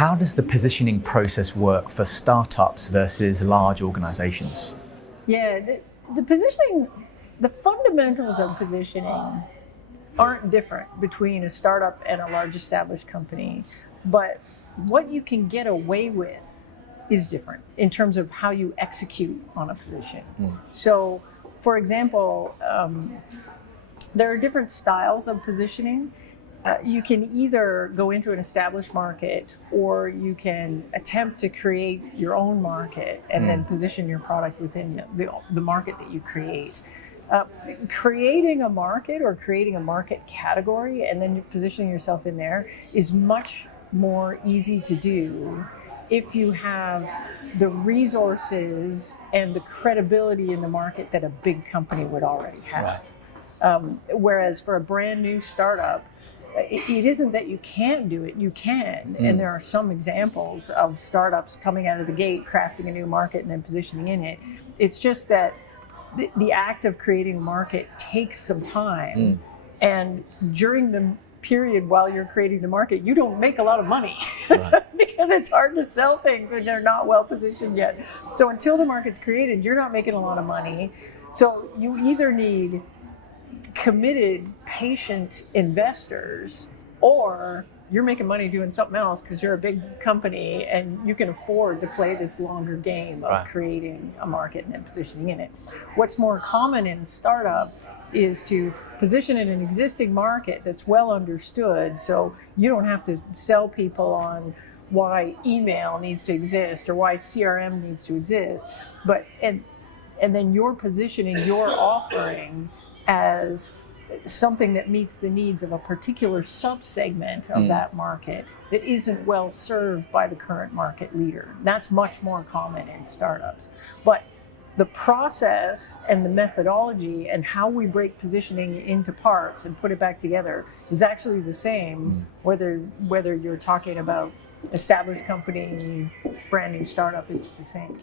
How does the positioning process work for startups versus large organizations? Yeah, the positioning, the fundamentals of positioning aren't different between a startup and a large established company, but what you can get away with is different in terms of how you execute on a position. So, for example, there are different styles of positioning. You can either go into an established market, or you can attempt to create your own market and then position your product within the market that you create. Creating a market or creating a market category and then positioning yourself in there is much more easy to do if you have the resources and the credibility in the market that a big company would already have. Whereas for a brand new startup, it isn't that you can't do it, you can. And there are some examples of startups coming out of the gate, crafting a new market and then positioning in it. It's just that the act of creating a market takes some time. And during the period while you're creating the market, you don't make a lot of money because it's hard to sell things when they're not well positioned yet. So until the market's created, you're not making a lot of money. So you either need committed, patient investors, or you're making money doing something else because you're a big company and you can afford to play this longer game of creating a market and then positioning in it. What's more common in a startup is to position in an existing market that's well understood, so you don't have to sell people on why email needs to exist or why CRM needs to exist, but and then you're positioning your offering as something that meets the needs of a particular subsegment of that market that isn't well served by the current market leader. That's much more common in startups. But the process and the methodology and how we break positioning into parts and put it back together is actually the same, whether you're talking about established company, brand new startup, it's the same.